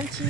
Mirante.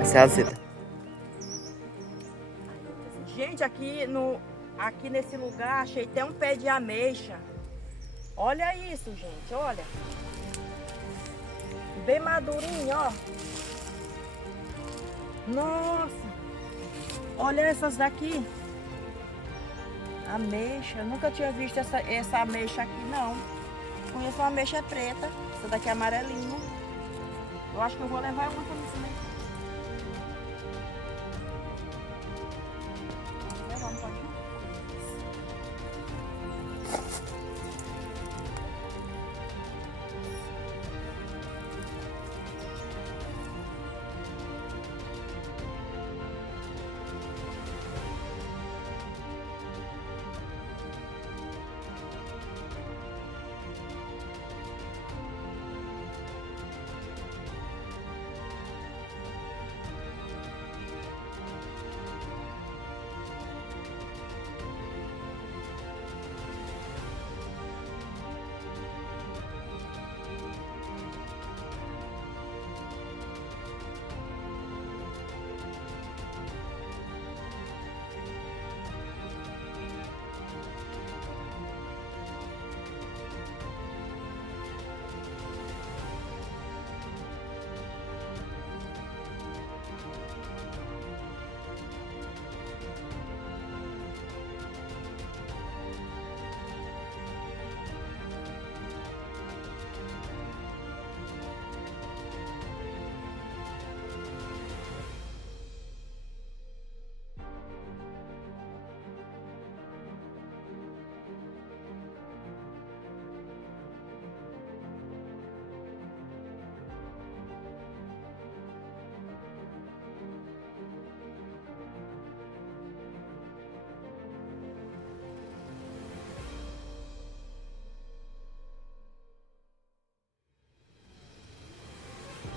Essa é a azeda. Gente, aqui nesse lugar achei até um pé de ameixa. Olha isso, gente, olha. Bem madurinho, ó. Nossa. Olha essas daqui. Ameixa. Eu nunca tinha visto essa ameixa aqui, não. Conheço uma ameixa preta. Essa daqui é amarelinha. Eu acho que eu vou levar uma pra me comer. Levar um pouquinho.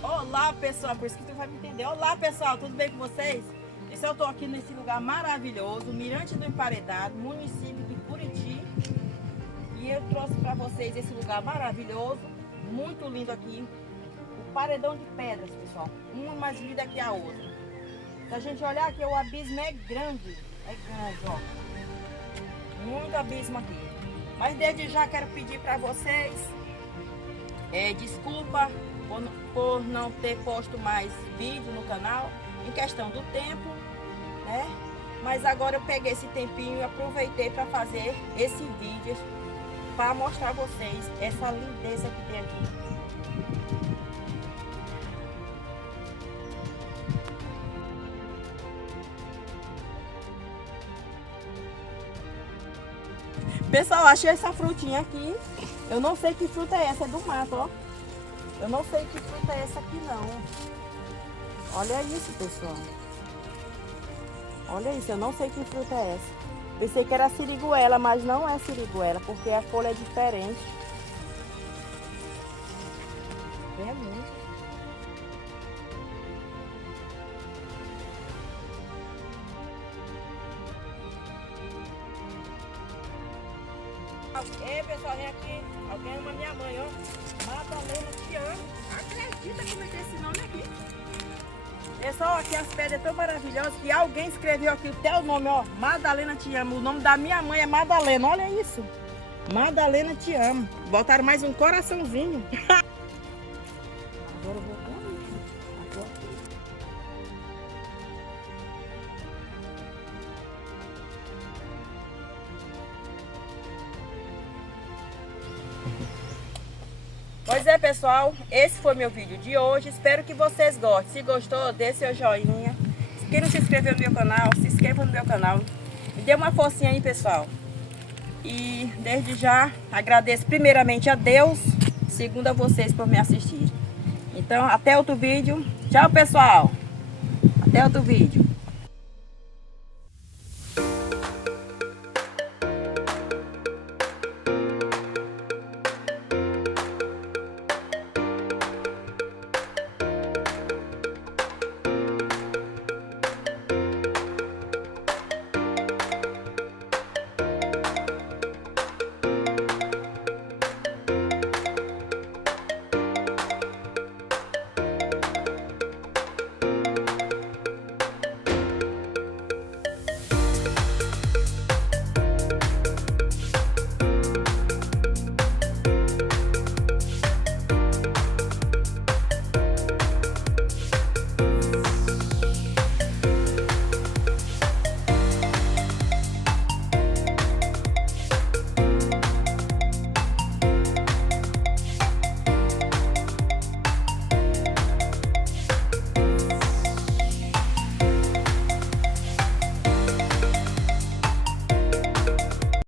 Olá pessoal, por isso que tu vai me entender. Olá pessoal, tudo bem com vocês? Eu estou aqui nesse lugar maravilhoso, Mirante do Emparedado, município de Curiti. E eu trouxe para vocês esse lugar maravilhoso, muito lindo aqui. O paredão de pedras, pessoal, uma mais linda que a outra. Se a gente olhar aqui, o abismo é grande, ó. Muito abismo aqui. Mas desde já quero pedir para vocês, desculpa por não ter posto mais vídeo no canal, em questão do tempo, né? Mas agora eu peguei esse tempinho e aproveitei para fazer esse vídeo para mostrar a vocês essa lindeza que tem aqui. Pessoal, achei essa frutinha aqui. Eu não sei que fruta é essa, é do mato, ó. Eu não sei que fruta é essa aqui, não. Olha isso, pessoal. Olha isso, eu não sei que fruta é essa. Pensei que era siriguela, mas não é siriguela, porque a folha é diferente. É muito. Ei, pessoal, vem aqui. Alguém ama minha mãe, ó. Madalena, te amo. Acredita que eu meti esse nome aqui? Pessoal, aqui as pedras tão maravilhosas que alguém escreveu aqui o teu nome, ó. Madalena, te amo. O nome da minha mãe é Madalena, olha isso. Madalena, te amo. Botaram mais um coraçãozinho. Agora eu vou com isso. Pois é, pessoal, esse foi meu vídeo de hoje. Espero que vocês gostem. Se gostou, dê seu joinha. Quem não se inscreveu no meu canal, se inscreva no meu canal. Me dê uma forcinha aí, pessoal. E desde já agradeço primeiramente a Deus, segundo a vocês por me assistir. Então, até outro vídeo. Tchau, pessoal. Até outro vídeo.